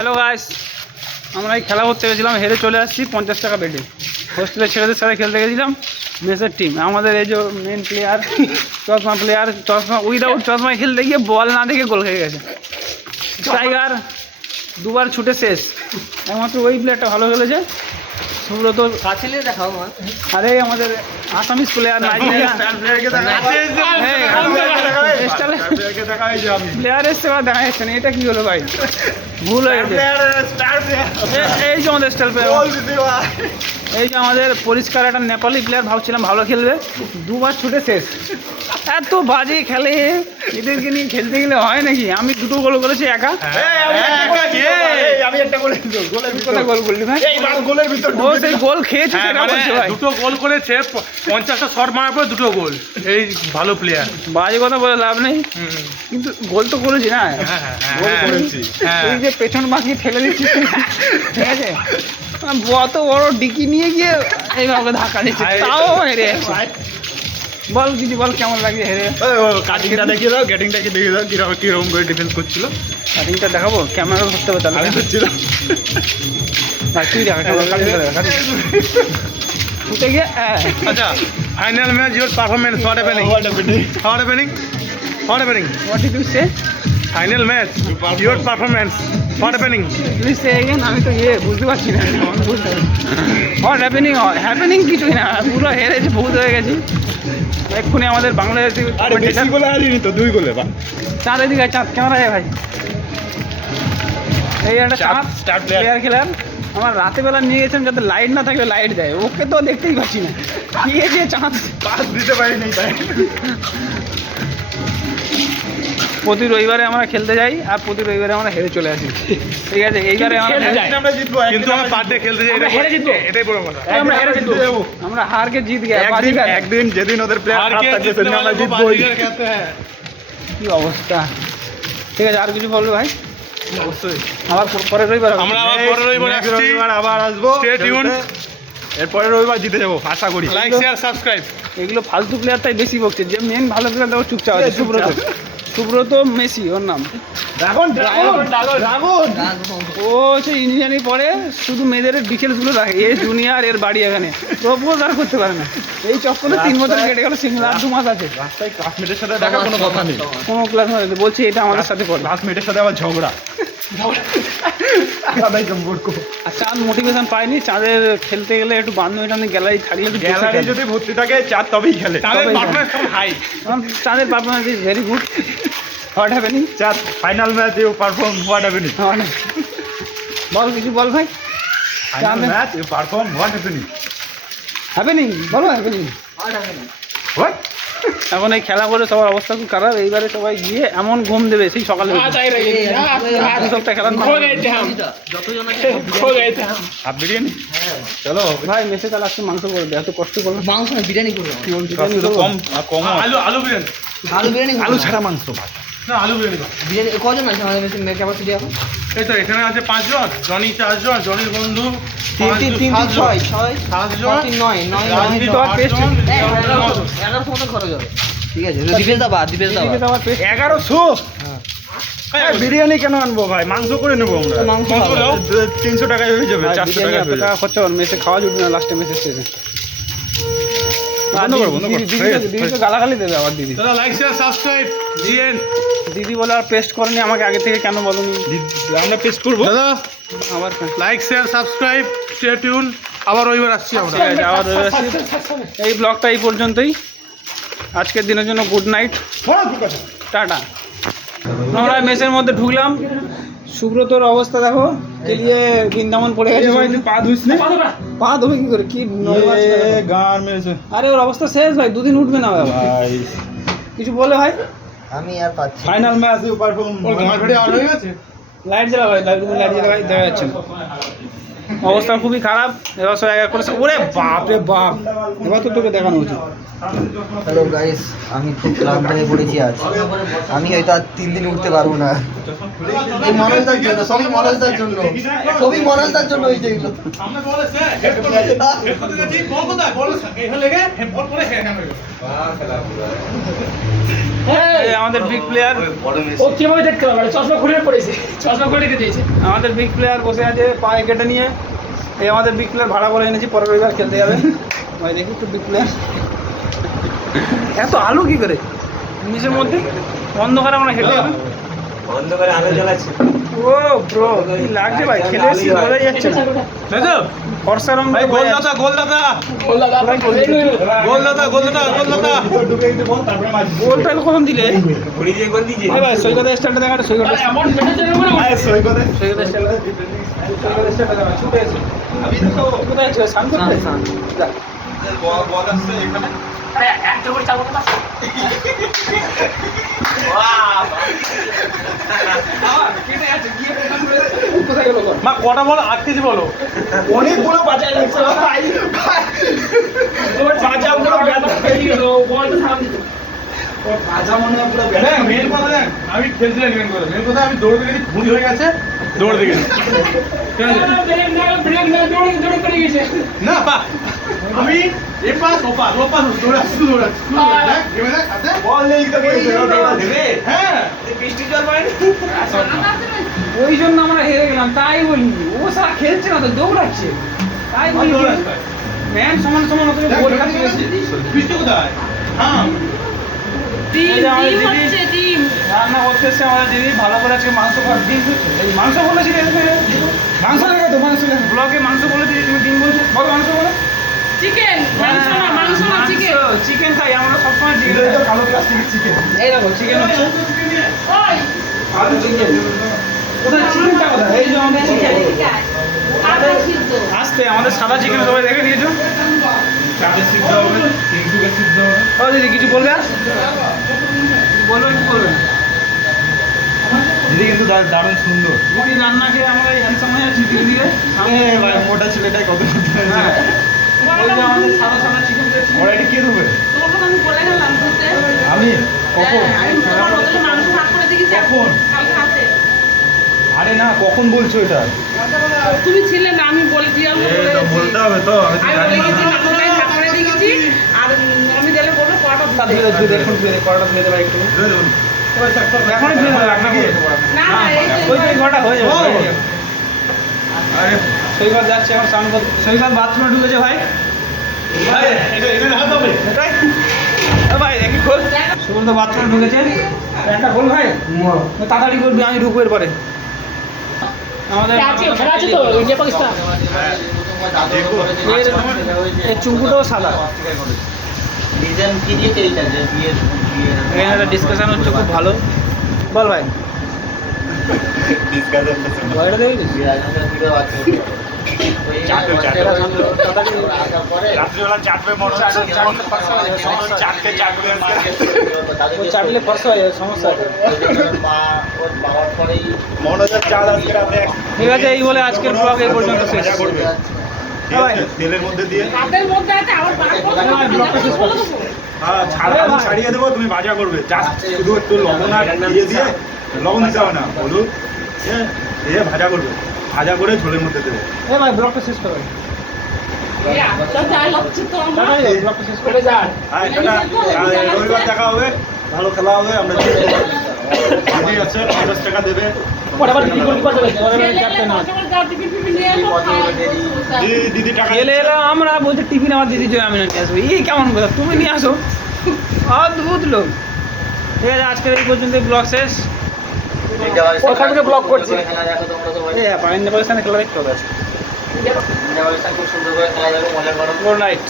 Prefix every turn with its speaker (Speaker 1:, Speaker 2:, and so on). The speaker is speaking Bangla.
Speaker 1: হ্যালো গাইস আমরা এই খেলা করতে গেছিলাম, হেরে চলে আসছি, পঞ্চাশ টাকা বেটে হোস্টেলের ছেলেদের সাথে খেলতে গেছিলাম, মেসের টিম আমাদের এই যে মেন প্লেয়ার চশমা প্লেয়ার চশমা উইদাউট চশমায় খেলতে গিয়ে বল না দেখে গোল খেয়ে গেছে। টাইগার দুবার ছুটে শেষ। একমাত্র ওই প্লেয়ারটা ভালো খেলেছে। সুব্রত।
Speaker 2: কাছে নিয়ে দেখাও মা।
Speaker 1: আরে আমাদের আসামিস প্লেয়ার নাইজেরিয়া প্লেয়ার এসছে বা দেখা যাচ্ছে না। এটা কি হলো ভাই? ভুল হয়ে গেছে। এই যে আমাদের স্টাইল প্লেয়ার। এই যে আমাদের পরিষ্কার একটা নেপালি প্লেয়ার ভাবছিলাম ভালো খেলবে। দুবার ছুটে শেষ। এত বাজে খেলে। এদেরকে নিয়ে খেলতে গেলে হয় নাকি? আমি দুটো গোল করেছি একা। গোল করলি ভাই। ও সেই গোল খেয়েছে
Speaker 3: হ্যাঁ,
Speaker 1: সেটা
Speaker 3: মানে
Speaker 1: বলছে ভাই
Speaker 3: দুটো গোল করেছে পঞ্চাশটা শট মারার পরে দুটো গোল। এই ভালো প্লেয়ার
Speaker 1: বাজে কথা বলে লাভ নেই। কিন্তু গোল তো করেছি না? গোল করেছি।
Speaker 3: হ্যাঁ।
Speaker 1: এই যে পেছন বাঁকিয়ে ঠেলে দিচ্ছি। ঠিক আছে? অত বড় ডিকি নিয়ে গিয়ে এইভাবে ধাক্কা দিচ্ছে। তাও হেরে যাচ্ছে। বল কিছু বল কেমন লাগে হেরে?
Speaker 4: কাটিংটা দেখিয়ে দাও ব্যাটিংটাকে দেখিয়ে দাও কীরকম কীরকম করে ডিফেন্স করছিল।
Speaker 1: কাটিংটা দেখাবো? ক্যামেরা ধরতে হবে তাহলে।
Speaker 4: আমি করছিলাম
Speaker 1: আর তুই দেখা কাটিংটা গিয়ে।
Speaker 3: আচ্ছা final match your performance what happening what happening what happening
Speaker 1: What did you say?
Speaker 3: Final match your performance what happening
Speaker 1: Please say again. আমি তো ইয়ে বুঝতে পারছি না। হোয়াট হ্যাপেনিং হ্যাপেনিং কিছুই না পুরো হেরেছে ভূত হয়ে গেছি। এক্ষুনি আমাদের বাংলাদেশি
Speaker 4: আরে বেশি গোলে হারিনি তো দুই গোলে বা
Speaker 1: চাঁদ এদিকে চাঁদ ক্যামেরা ভাই। এই একটা চাঁদ প্লেয়ার খেলাম। আমার রাতে বেলা নিয়ে গেছিলাম যাতে লাইট না থাকলে লাইট দেয়। ওকে তো দেখতেই পাচ্ছি না। কি গিয়ে চাঁদ?
Speaker 4: পাস দিতে পারিনি তাই।
Speaker 1: প্রতি রবিবারে আমরা খেলতে যাই আর প্রতি রবিবারে আমরা হেরে চলে আসি। ঠিক আছে এইবারে আমরা
Speaker 4: জিতবো
Speaker 3: কিন্তু আমার পার ডে খেলতে যাই
Speaker 1: হেরে জিতবো।
Speaker 3: এটাই বড় কথা।
Speaker 1: আমরা হেরে
Speaker 4: জিতবো।
Speaker 1: জিতবো আমরা হারকে জিত গে
Speaker 4: একদিন একদিন যেদিন ওদের প্লেয়ার খারাপ
Speaker 3: কে
Speaker 4: সেদিন আমরা জিতবো।
Speaker 3: বাজিগার খেলতে
Speaker 1: কি অবস্থা? ঠিক আছে আর কিছু বলবে ভাই?
Speaker 4: অবশ্যই।
Speaker 1: আবার পরের রবিবার
Speaker 3: আমরা আবার পরের রবিবার আসছি।
Speaker 4: আবার আসব. এরপরে রবিবার জিতে যাব আশা করি।
Speaker 3: লাইক শেয়ার সাবস্ক্রাইব
Speaker 1: এগুলো ফালতু প্লেয়ারটাই বেশি বকছে। যে মেন ভালো প্লেয়ার দেখো চুপচাপ আছে সুব্রত। সুব্রত মেসি ওর নাম। ও হচ্ছে ইঞ্জিনিয়ারিং পরে শুধু মেয়েদের ডিটেলসগুলো রাখে এ জুনিয়ার এর বাড়ি এখানে। প্রপোজ আর করতে পারে না। এই চক্করে তিন বছর কেটে গেল সিঙ্গল আর দু মাস আছে।
Speaker 4: রাস্তায় ক্লাসমেটের সাথে দেখা কোনো কথা নেই।
Speaker 1: কোনো ক্লাস বলছি বলছে এটা আমাদের সাথে পড়ে।
Speaker 4: ক্লাসমেটের সাথে আবার ঝগড়া। আলাদাই সম্পর্ক
Speaker 1: আর চাঁদ মোটিভেশন পায়নি চাঁদের খেলতে গেলে একটু বান্ধবী টান্ধবী গ্যালারি থাকলে একটু
Speaker 4: গ্যালারি যদি ভর্তি থাকে চার তবেই খেলে।
Speaker 1: তবে-
Speaker 3: পারফরমেন্স হাই
Speaker 1: চাঁদের performance is very good what happening
Speaker 4: চার final match you perform what happening
Speaker 1: বল কিছু বল ভাই।
Speaker 4: Final match you perform what happening
Speaker 1: happening বলো হ্যাপেনিং
Speaker 4: হোয়াট
Speaker 1: এখন এই খেলা করে সবার অবস্থা খুব খারাপ। এইবারে সবাই গিয়ে এমন ঘুম দেবে সেই সকালে দু খেলার
Speaker 4: হাফ বিরিয়ানি? চলো।
Speaker 1: ভাই মেসে তাহলে আজকে মাংস করে দেয় এত কষ্ট করবে
Speaker 2: মাংস বিরিয়ানি করব।
Speaker 1: বিরিয়ানি করব?
Speaker 4: কম কম।
Speaker 3: আলু আলু বিরিয়ানি।
Speaker 2: আলু বিরিয়ানি
Speaker 4: আলু ছাড়া মাংস ভাত।
Speaker 3: না আলু বিরিয়ানি
Speaker 2: বিরিয়ানি কজন আছে আমাদের বেশি ক্যাপাসিটি এখন
Speaker 3: এই তো এখানে আছে পাঁচজন জনি চারজন জনির বন্ধু
Speaker 2: তিন তিন তিন ছয়। ছয়
Speaker 3: সাতজন
Speaker 2: নয় এগারোশো মতো খরচ হবে। ঠিক আছে দীপেশ দীপেশ
Speaker 4: এগারোশো বিরিয়ানি কেন আনব ভাই? মাংস করে নেব আমরা।
Speaker 2: মাংস
Speaker 3: মাংস।
Speaker 4: তিনশো টাকায় হয়ে যাবে চারশো
Speaker 1: টাকা
Speaker 4: যাবে।
Speaker 1: খরচা হবে মেসে খাওয়া জুটবে না লাস্টে মেসেজ শেষে। দিদি তো- গালাগালি দেবে আবার দিদি।
Speaker 3: দাদা লাইক শেয়ার সাবস্ক্রাইব দিয়েন
Speaker 1: দিদি বলে আর পেস্ট করেনি আমাকে আগে থেকে কেন বলনি?
Speaker 4: আমরা পেস্ট করব।
Speaker 3: দাদা।
Speaker 1: আবার
Speaker 3: like share subscribe stay tune আবার রবিবার আসছি আমরা।
Speaker 1: আবার আসছি। এই ব্লগটা এই পর্যন্তই। আজকের দিনের জন্য গুড নাইট টাটা। আমরা মেসের মধ্যে ঢুকলাম। সুব্রতর অবস্থা দেখো কেলিয়ে বৃন্দাবন পড়ে গেছে। ভাই
Speaker 4: পা ধুইস না।
Speaker 1: পা ধোবে কি করে? কি
Speaker 4: গান মেরেছে।
Speaker 1: আরে ওর অবস্থা শেষ ভাই দুদিন উঠবে না
Speaker 4: ভাই।
Speaker 1: কিছু বলে ভাই?
Speaker 2: আমি আর পাচ্ছি
Speaker 4: ফাইনাল ম্যাচ পারফর্ম
Speaker 3: হয়ে
Speaker 1: লাইট জ্বালা ভাই লাইট লাইট জ্বালা ভাই দেখা যাচ্ছে অবস্থা খুবই খারাপ। এবার সব এক এক করে ওরে বাপ রে বাপ। এবার তো তোকে দেখানো উচিত।
Speaker 2: হ্যালো গাইস আমি খুব ক্লান্ত হয়ে পড়েছি আজ। আমি হয়তো আর তিন দিন উঠতে পারব না। এই মনোজদার জন্য সবই মনোজদার জন্য। সবই মনোজদার জন্য হয়েছে এগুলো।
Speaker 1: আমাদের বিগ প্লেয়ার
Speaker 5: ও কীভাবে দেখতে পাবে চশমা খুলে পড়েছে। চশমা খুলে রেখে দিয়েছে।
Speaker 1: আমাদের বিগ প্লেয়ার বসে আছে পায়ে কেটে নিয়ে। এই আমাদের বিগ ভাড়া করে এনেছি, পরের রবিবার খেলতে যাবে। ভাই, দেখি একটু বিগ এত আলো কি করে? নিচের মধ্যে অন্ধকারে আমরা খেলতে যাবে।
Speaker 4: অন্ধকারে আলো জ্বালাচ্ছে।
Speaker 1: ও ব্রো কি লাগছে ভাই? খেলে এসেছি বোঝাই যাচ্ছে না।
Speaker 3: দেখো
Speaker 1: ফর্সা রং
Speaker 3: ভাই গোল দাদা গোল দাদা
Speaker 5: গোল দাদা
Speaker 3: গোল দাদা গোল দাদা গোল দাদা
Speaker 4: বল তারপরে
Speaker 1: কখন দিলে
Speaker 4: ঘুরি দিয়ে গোল
Speaker 1: ভাই সৈকত স্ট্যান্ডে। দেখা সৈকত
Speaker 5: এমন মেসেজ করে
Speaker 4: আয় সই করে
Speaker 1: সৈকত স্ট্যান্ডে সৈকত স্ট্যান্ডে দেখা ছুটে এসে। কোথায় আছে স্নান করতে? যা।
Speaker 3: বল আসছে এখানে
Speaker 5: আরে একটা করে চালু কথা
Speaker 1: কোথায় গেল বল?
Speaker 3: মা কটা বল। বলো
Speaker 4: অনেকগুলো বাঁচায় লাগছে ভাই
Speaker 5: চাচা পুরো ব্যথা হয়ে গেল। সামনে
Speaker 3: কথা আমি খেলছিলাম মেন কথা। মেন কথা আমি হয়ে গেছে
Speaker 5: না দৌড়ে
Speaker 3: পা আমি
Speaker 4: বল নেই তো
Speaker 3: হ্যাঁ।
Speaker 4: বৃষ্টি জল পায়
Speaker 1: ওই জন্য আমরা হেরে গেলাম তাই বলি। ও সারা খেলছে না তো দৌড়াচ্ছে। তাই বলি ম্যান সমান সমান তুমি গোল খাচ্ছি।
Speaker 3: বৃষ্টি কোথায়? হ্যাঁ
Speaker 1: দিদি। রান্না করতে এসছে আমাদের দিদি ভালো করে আজকে মাংস ডিম এই মাংস বলেছিলে মাংস লেগে তো মাংস লেগে ব্লগে মাংস বলে দিদি তুমি ডিম বলছো। বলো মাংস বলো।
Speaker 6: চিকেন মাংস না মাংস না চিকেন।
Speaker 1: চিকেন খাই আমরা সবসময় চিকেন
Speaker 4: প্লাস্টিকের
Speaker 1: এই দেখো চিকেন হচ্ছে।
Speaker 6: ওই।
Speaker 1: ভালো চিকেন কোথায় চিকেনটা কোথায়? এই যে আমাদের চিকেন। আসতে আমাদের সাদা চিকেন সবাই দেখে নিয়েছো?
Speaker 3: সিদ্ধ হবে সিদ্ধ
Speaker 1: ও দিদি কিছু বলবে বলবে কি বলবে?
Speaker 3: দিদি কিন্তু দারুণ সুন্দর।
Speaker 1: দিদি রান্না খেয়ে আমরা হ্যান্ডসাম হয়ে যাচ্ছি দিদি দিয়ে।
Speaker 3: ভাই মোটা ছেলেটাই কত
Speaker 1: হ্যাঁ। আমাদের সাদা সাদা চিকেন
Speaker 3: ওরা এটা কে দেবে
Speaker 6: তোমাকে আমি বলে গেলাম
Speaker 3: আমি?
Speaker 6: হ্যাঁ, আমি তোমার বদলে মাংস ভাগ করে দিয়েছি
Speaker 3: কখন?
Speaker 6: কালকে হাতে
Speaker 3: আরে না কখন বলছো এটা?
Speaker 6: তুমি ছিলে না আমি বলে দিয়ে আমি বলে গেছি
Speaker 3: হবে তো আমি
Speaker 6: করে আর আমি দিলে বলব কটা
Speaker 1: দেখুন ধুয়ে কড়াটা ধুয়ে একটু এখনই ধুয়ে দেবে
Speaker 6: না না এই যে
Speaker 1: ওই যে কটা হয়ে যাবে। হয়ে।
Speaker 3: আরে
Speaker 1: সৈকত যাচ্ছে এখন স্নান করতে সৈকত বাথরুমে ঢুকেছে ভাই। ভাই সুমন্ত বাথরুমে ঢুকেছে। একটা খোল ভাই। তাড়াতাড়ি করবি আমি ঢুকবো এরপরে আমাদের
Speaker 5: আজকে খেলা আছে তো ইন্ডিয়া পাকিস্তান।
Speaker 1: চুমকুটাও সাদা। ডিসকাশন হচ্ছে খুব ভালো। বল ভাই। ভয়টা
Speaker 4: মনে
Speaker 1: চাটলে হয়ে যাবে সমস্যা ঠিক আছে এই বলে আজকের ব্লগ এই পর্যন্ত শেষ
Speaker 4: করবে ঠিক আছে? তেলের মধ্যে দিয়ে। হ্যাঁ ছাড়া ছাড়িয়ে দেবো তুমি ভাজা করবে শুধু একটু লবণ আর দিয়ে দিয়ে লবণ দিতে হবে না হলুদ দিয়ে ভাজা করবে ভাজা করে ঝোলের মধ্যে দেবে।
Speaker 1: এ ভাই ব্লগটা শেষ করো।
Speaker 4: হ্যাঁ এটা রবিবার দেখা হবে ভালো খেলা হবে আমরা। আছে পঞ্চাশ টাকা দেবে।
Speaker 1: আমরা বলছে টিফিন আমার দিদি জয় আমি নিয়ে আসব। এই কেমন কথা তুমি নিয়ে আসো। অদ্ভুত লোক। ঠিক আছে আজকের এই পর্যন্ত ব্লগ শেষ।
Speaker 5: ওখান থেকে ব্লক করছি
Speaker 1: এই পাকিস্তানে খেলা দেখতে হবে আজকে।
Speaker 2: খুব সুন্দর করে খেলা যাবে মজা করো
Speaker 1: গুড নাইট